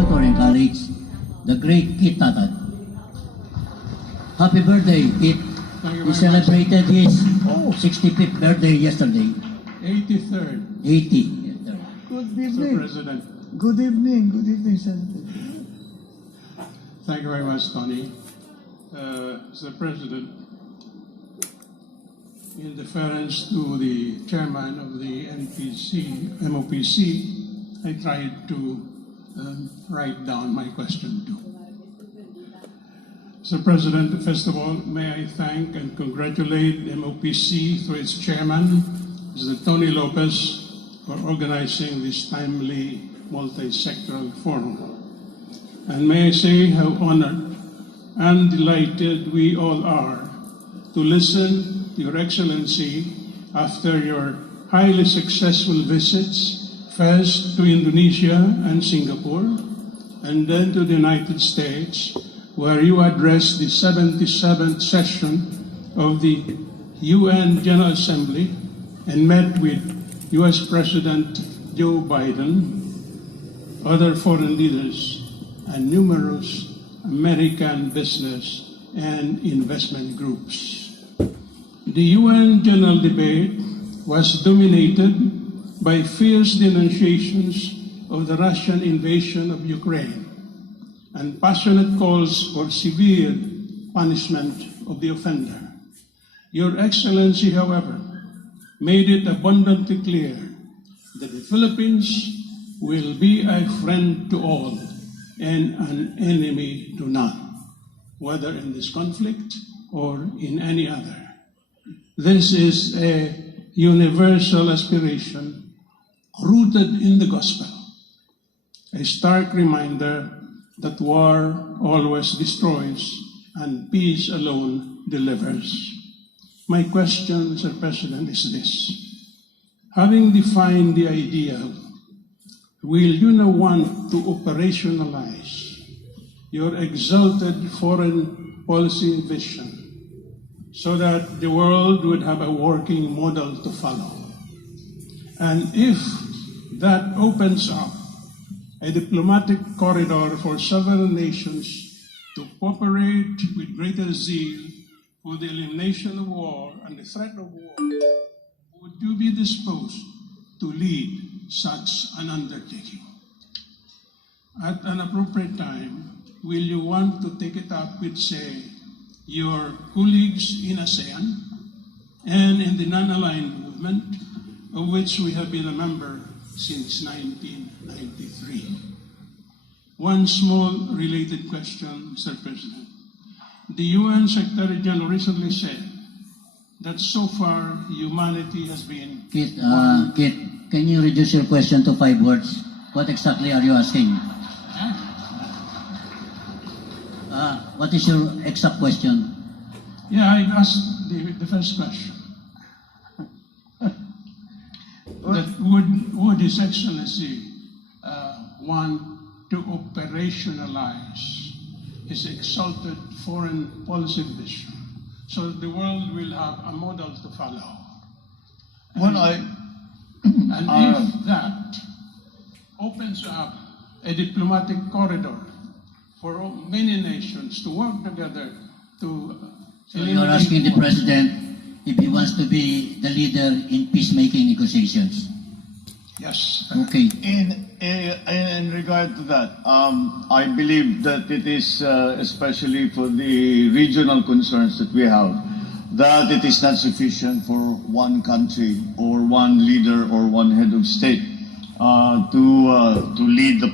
Tutorial College, the great Kit Tatad. Happy birthday, Kit. Thank you He very much. celebrated his 65th birthday yesterday. 83rd, 80. Good Mr. evening. President. Good evening. Good evening, Senator. Thank you very much, Tony. Mr. President, in deference to the chairman of the MOPC, I tried to write down my question too. Mr. President, first of all, may I thank and congratulate the MOPC through its chairman, Mr. Tony Lopez, for organizing this timely multi-sectoral forum. And may I say how honored and delighted we all are to listen to Your Excellency after your highly successful visits, first to Indonesia and Singapore, and then to the United States, where you addressed the 77th session of the UN General Assembly and met with US President Joe Biden, other foreign leaders, and numerous American business and investment groups. The UN General Debate was dominated by fierce denunciations of the Russian invasion of Ukraine and passionate calls for severe punishment of the offender. Your Excellency, however, made it abundantly clear that the Philippines will be a friend to all and an enemy to none, whether in this conflict or in any other. This is a universal aspiration rooted in the gospel, a stark reminder that war always destroys and peace alone delivers. My question, Mr. President, is this. Having defined the ideal, will you now want to operationalize your exalted foreign policy vision so that the world would have a working model to follow? And if that opens up a diplomatic corridor for sovereign nations to cooperate with greater zeal for the elimination of war and the threat of war, would you be disposed to lead such an undertaking? At an appropriate time, will you want to take it up with, say, your colleagues in ASEAN and in the non-aligned movement, of which we have been a member since 1993? One small related question, Mr. President. The UN Secretary General recently said that so far humanity has been... Kit, can you reduce your question to 5 words? What exactly are you asking? What is your exact question? Yeah, I asked the first question. That would His Excellency want to operationalize his exalted foreign policy vision so that the world will have a model to follow? And if that opens up a diplomatic corridor for many nations to work together to... So you're asking the President if he wants to be the leader in peacemaking negotiations? Yes. Okay. In regard to that, I believe that it is, especially for the regional concerns that we have, that it is not sufficient for one country or one leader or one head of state to lead the.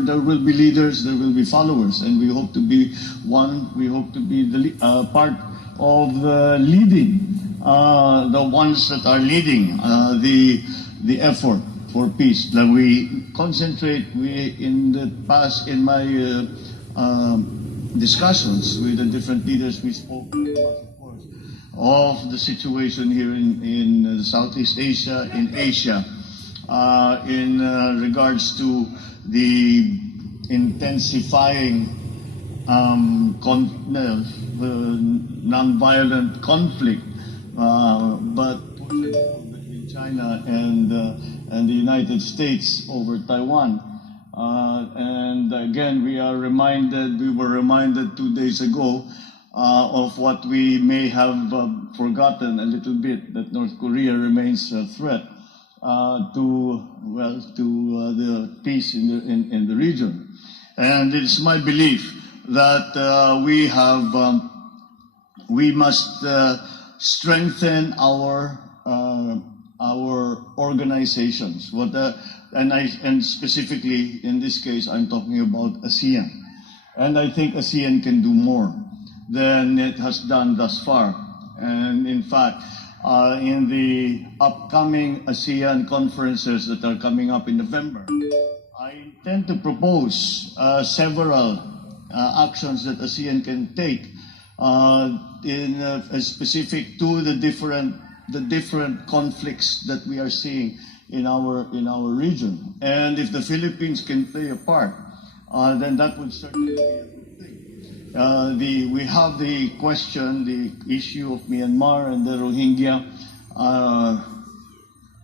There will be leaders, there will be followers, and we hope to be one. We hope to be the part of the leading, the ones that are leading the effort for peace. That we concentrate. In the past, in my discussions with the different leaders, we spoke, of course, of the situation here in Southeast Asia, in Asia, in regards to the intensifying non-violent conflict, but between China and the United States over Taiwan. And again, we were reminded 2 days ago of what we may have forgotten a little bit, that North Korea remains a threat to the peace in the region. And it's my belief that we must strengthen our organizations. And specifically in this case, I'm talking about ASEAN. And I think ASEAN can do more than it has done thus far. And in fact, in the upcoming ASEAN conferences that are coming up in November, I intend to propose several actions that ASEAN can take specific to the different conflicts that we are seeing in our region. And if the Philippines can play a part, then that would certainly be a good thing. We have the issue of Myanmar and the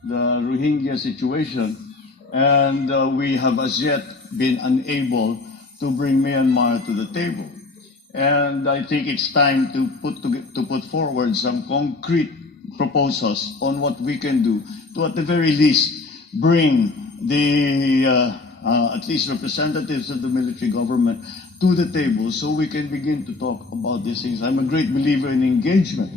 Rohingya situation, and we have as yet been unable to bring Myanmar to the table. And I think it's time to put forward some concrete proposals on what we can do to, at the very least, bring the at least representatives of the military government to the table so we can begin to talk about these things. I'm a great believer in engagement,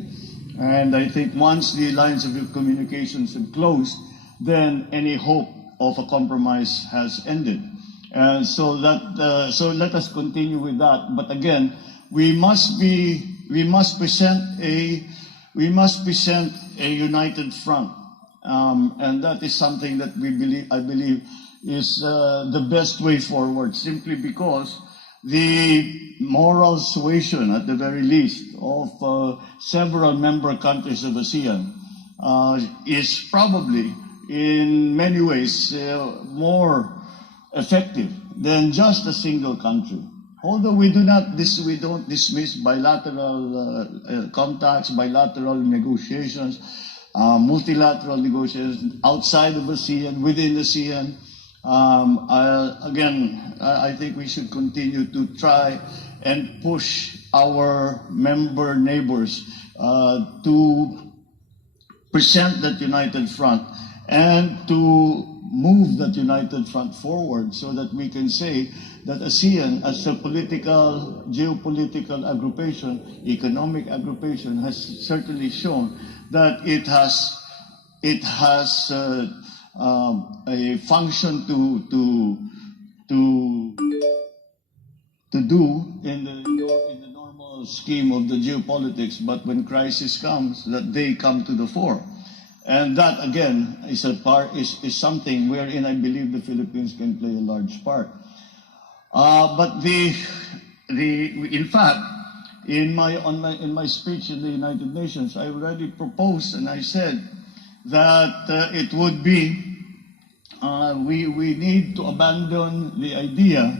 and I think once the lines of communications have closed, then any hope of a compromise has ended. And so let us continue with that. But again, we must present a united front, and that is something that I believe is the best way forward, simply because the moral suasion, at the very least, of several member countries of ASEAN is probably, in many ways, more effective than just a single country. Although we don't dismiss bilateral contacts, bilateral negotiations, multilateral negotiations outside of ASEAN, within ASEAN. I think we should continue to try and push our member neighbors to present that united front and to move that united front forward, so that we can say that ASEAN, as a political, geopolitical aggregation, economic aggregation, has certainly shown that it has a function to do in the normal scheme of the geopolitics, but when crisis comes, that they come to the fore. And that, again, is something wherein I believe the Philippines can play a large part. But in fact, in my speech in the United Nations, I already proposed, and I said that it would be we need to abandon the idea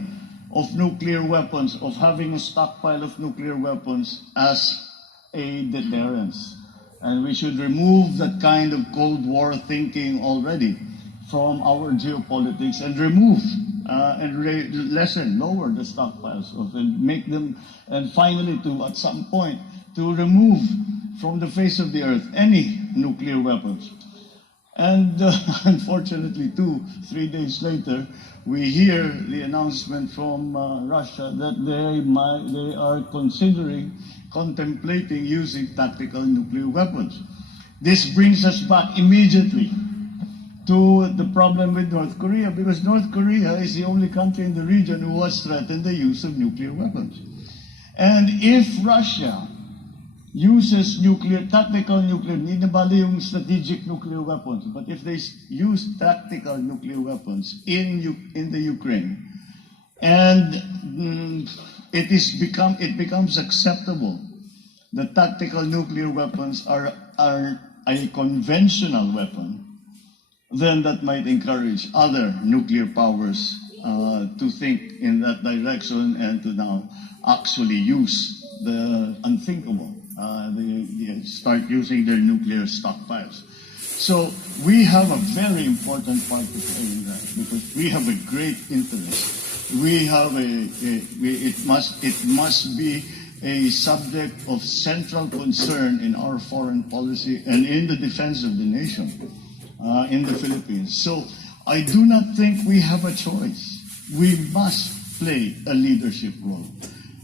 of nuclear weapons, of having a stockpile of nuclear weapons as a deterrence. And we should remove that kind of Cold War thinking already from our geopolitics and remove lower the stockpiles and make them, and finally at some point, to remove from the face of the earth any nuclear weapons. And unfortunately, 2-3 days later, we hear the announcement from Russia that they are contemplating using tactical nuclear weapons. This brings us back immediately to the problem with North Korea, because North Korea is the only country in the region who has threatened the use of nuclear weapons. And if Russia uses tactical nuclear, hindi na bali yung strategic nuclear weapons, but if they use tactical nuclear weapons in the Ukraine, and it becomes acceptable that tactical nuclear weapons are a conventional weapon, then that might encourage other nuclear powers to think in that direction and to now actually use the unthinkable. They start using their nuclear stockpiles. So we have a very important part to play in that because we have a great interest. We have it must be a subject of central concern in our foreign policy and in the defense of the nation in the Philippines. So I do not think we have a choice. We must play a leadership role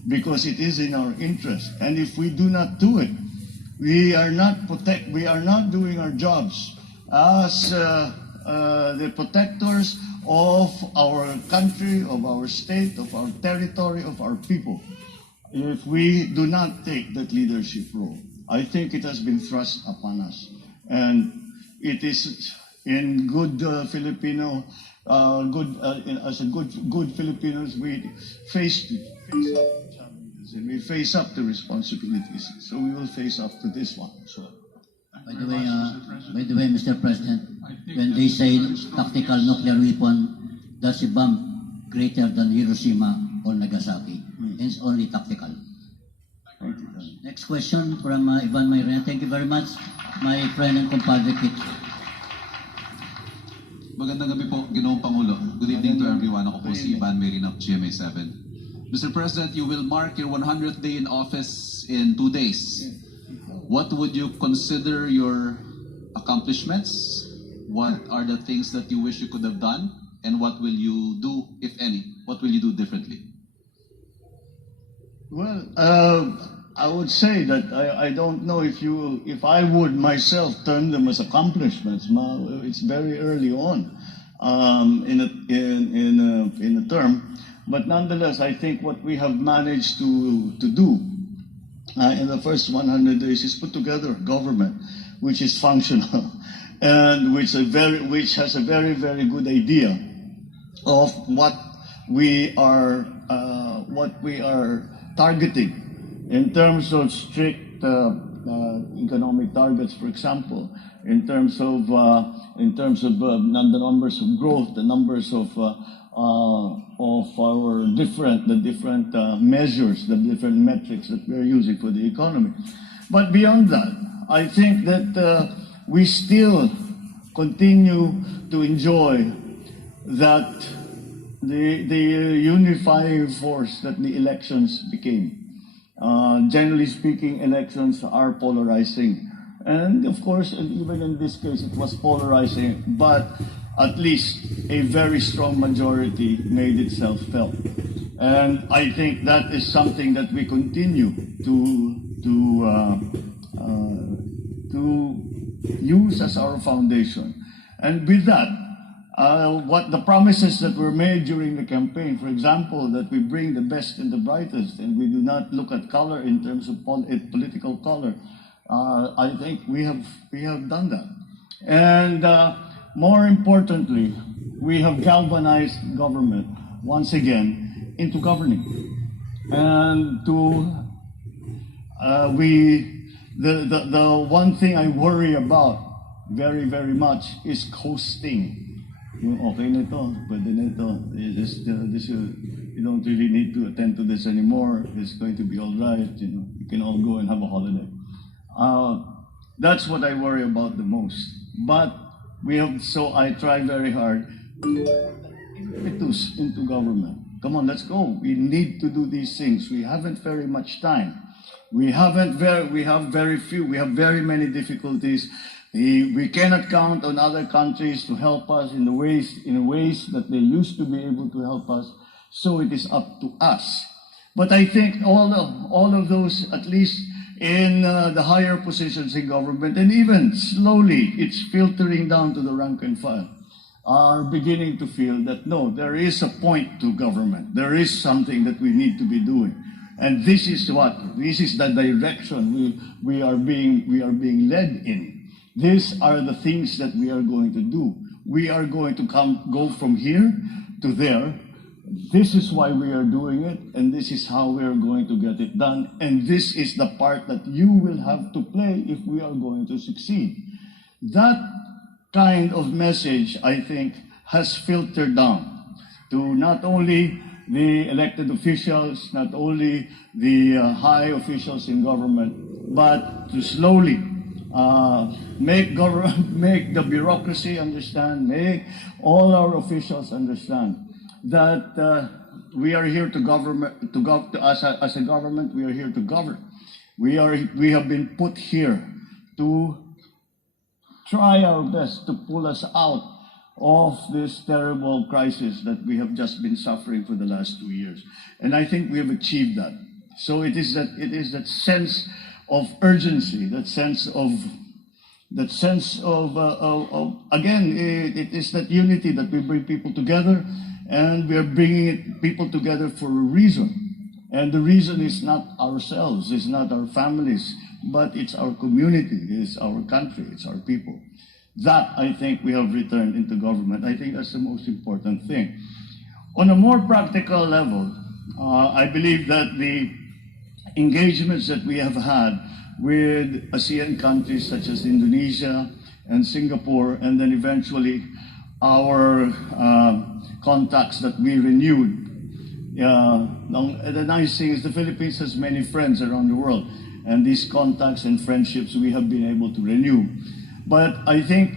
because it is in our interest. And if we do not do it, we are not doing our jobs as the protectors of our country, of our state, of our territory, of our people. If we do not take that leadership role, I think it has been thrust upon us. And it is in good Filipino, as a good Filipinos, we face up to challenges and we face up to responsibilities. So we will face up to this one. So. By the way, Mr. President, when they say tactical nuclear weapon, that's a bomb greater than Hiroshima or Nagasaki. It's only tactical. Next question from Ivan Mayrena. Thank you very much, my friend and compadre Kit. Magandang gabi po, Ginoong Pangulo. Good evening to everyone. Ako po si Ivan Mayrena of GMA7. Mr. President, you will mark your 100th day in office in 2 days. What would you consider your accomplishments? What are the things that you wish you could have done? And what will you do, if any? What will you do differently? Well, I would say that I don't know if I would myself term them as accomplishments. It's very early on in a term, but nonetheless, I think what we have managed to do in the first 100 days is put together a government which is functional and which has a very good idea of what we are targeting in terms of strict economic targets, for example, in terms of the numbers of growth, the numbers of our different measures, the different metrics that we are using for the economy. But beyond that, I think that we still continue to enjoy that the unifying force that the elections became. Generally speaking, elections are polarizing. And of course, and even in this case, it was polarizing, but at least a very strong majority made itself felt. And I think that is something that we continue to use as our foundation. And with that, what the promises that were made during the campaign, for example, that we bring the best and the brightest, and we do not look at color in terms of political color, I think we have done that. And more importantly, we have galvanized government once again into governing, and the one thing I worry about very much is coasting. Okay nito, pwede nito. You don't really need to attend to this anymore. It's going to be all right. You can all go and have a holiday. That's what I worry about the most. But so I try very hard to impetus into government. Come on, let's go. We need to do these things. We haven't very much time. We have very few. We have very many difficulties. We cannot count on other countries to help us in ways that they used to be able to help us. So it is up to us. But I think all of those, at least in the higher positions in government, and even slowly, it's filtering down to the rank and file, are beginning to feel that no, there is a point to government. There is something that we need to be doing. And this is the direction we are being led in. These are the things that we are going to do. We are going to go from here to there. This is why we are doing it, and this is how we are going to get it done. And this is the part that you will have to play if we are going to succeed. That kind of message, I think, has filtered down to not only the elected officials, not only the high officials in government, but to slowly make government, make the bureaucracy understand, make all our officials understand that we are here to as a government, we are here to govern. We have been put here to try our best to pull us out of this terrible crisis that we have just been suffering for the last 2 years. And I think we have achieved that. So it is that sense of urgency, that sense of again, it is that unity that we bring people together, and we are bringing people together for a reason. And the reason is not ourselves, it's not our families, but it's our community, it's our country, it's our people. That, I think, we have returned into government. I think that's the most important thing. On a more practical level, I believe that the engagements that we have had with ASEAN countries such as Indonesia and Singapore, and then eventually our contacts that we renewed. The nice thing is the Philippines has many friends around the world, and these contacts and friendships we have been able to renew. But I think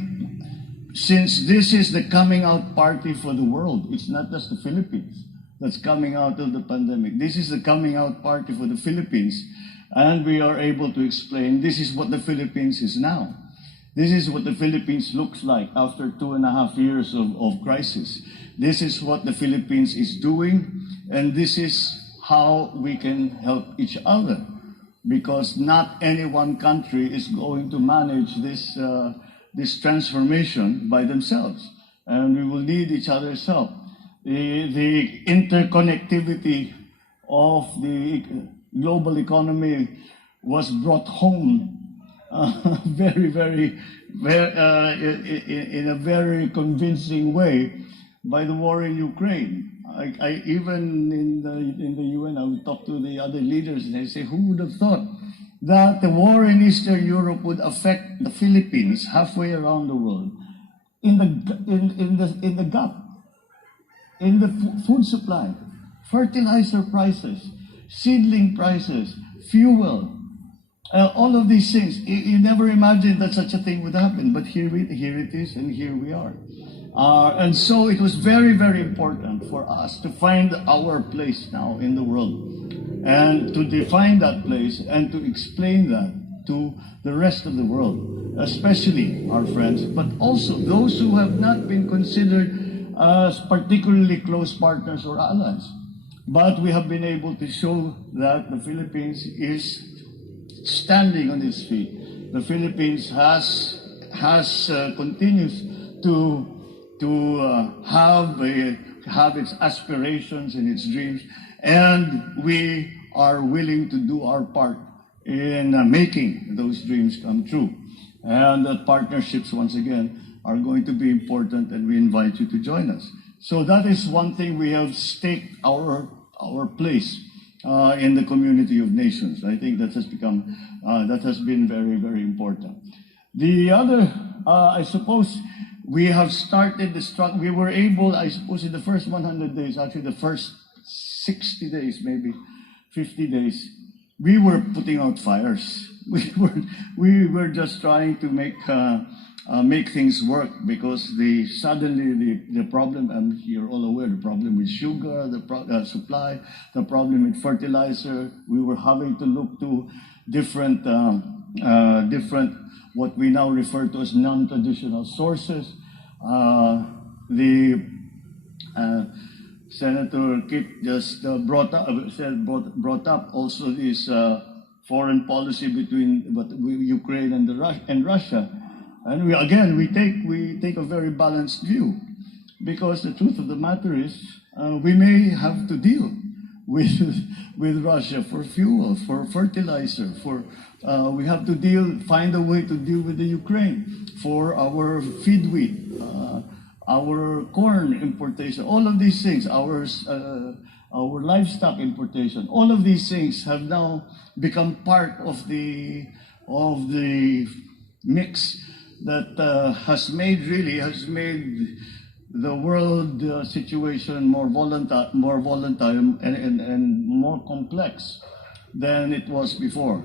since this is the coming out party for the world, it's not just the Philippines that's coming out of the pandemic. This is the coming out party for the Philippines, and we are able to explain this is what the Philippines is now. This is what the Philippines looks like after 2.5 years of crisis. This is what the Philippines is doing, and this is how we can help each other. Because not any one country is going to manage this transformation by themselves, and we will need each other's help. The interconnectivity of the global economy was brought home in a very convincing way by the war in Ukraine. I even in the UN, I would talk to the other leaders, and they say, who would have thought that the war in Eastern Europe would affect the Philippines halfway around the world in the gap, in the food supply, fertilizer prices, seedling prices, fuel, all of these things. You never imagined that such a thing would happen, but here it is, and here we are. And so it was very, very important for us to find our place now in the world, and to define that place and to explain that to the rest of the world, especially our friends, but also those who have not been considered as particularly close partners or allies. But we have been able to show that the Philippines is standing on its feet. The Philippines continues to have its aspirations and its dreams, and we are willing to do our part in making those dreams come true. And the partnerships, once again, are going to be important, and we invite you to join us. So that is one thing we have staked our place in the community of nations. I think that has been very, very important. The other, I suppose, we have started we were able, I suppose, in the first 100 days, actually the first 60 days, maybe 50 days, we were putting out fires. We were just trying to make things work, because suddenly the problem, and you're all aware, the problem with sugar, the supply, the problem with fertilizer. We were having to look to different what we now refer to as non-traditional sources. Senator Kit just brought up also this foreign policy between Ukraine and Russia, and we take a very balanced view, because the truth of the matter is we may have to deal with Russia for fuel, for fertilizer, we have to find a way to deal with the Ukraine for our feed wheat, our corn importation, all of these things, our livestock importation, all of these things have now become part of the mix that has made the world situation more volatile and more complex than it was before.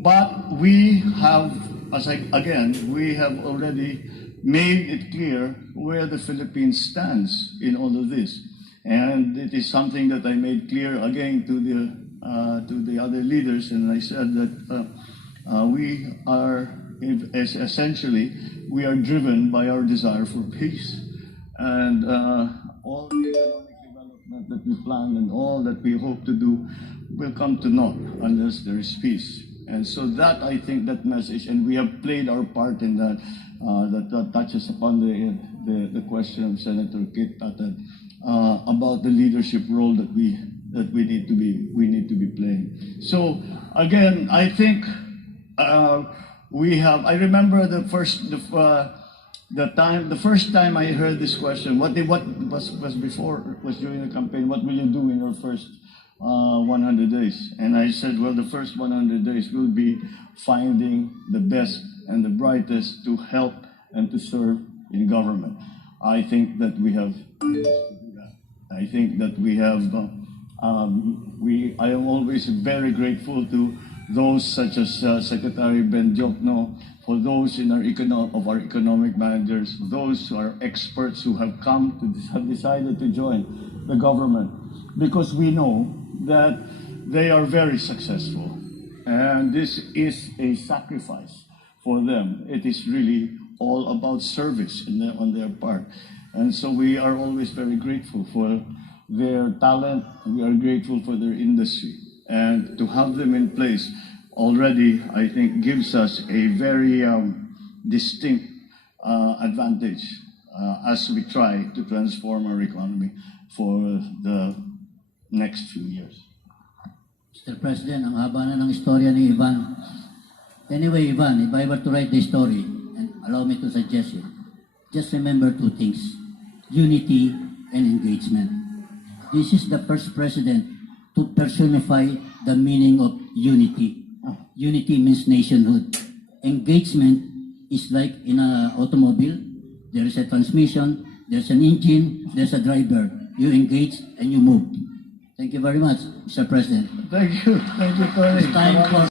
But we have we have already made it clear where the Philippines stands in all of this. And it is something that I made clear again to the other leaders, and I said that we are essentially driven by our desire for peace, and all the economic development that we plan and all that we hope to do will come to naught unless there is peace. And so that, I think, that message, and we have played our part in that. That touches upon the question of Senator Kit Tatad about the leadership role that we need to be playing. So again, I think we have. I remember the first time I heard this question. What was before was during the campaign. What will you do in your first 100 days? And I said, well, the first 100 days will be finding the best and the brightest to help and to serve in government. I think that we have. I think that we have. I am always very grateful to those such as Secretary Ben Diokno, for those in our economic managers, those who are experts who have decided to join the government, because we know that they are very successful, and this is a sacrifice for them. It is really all about service on their part, and so we are always very grateful for their talent. We are grateful for their industry, and to have them in place already, I think, gives us a very distinct advantage as we try to transform our economy for the next few years. Mr. President, ang haba na ng istorya ni Ivan. Anyway, Ivan, if I were to write the story, and allow me to suggest it, just remember two things: unity and engagement. This is the first president to personify the meaning of unity. Unity means nationhood. Engagement is like in an automobile. There is a transmission, there's an engine, there's a driver. You engage and you move. Thank you very much, Mr. President. Thank you, Tony. It's time for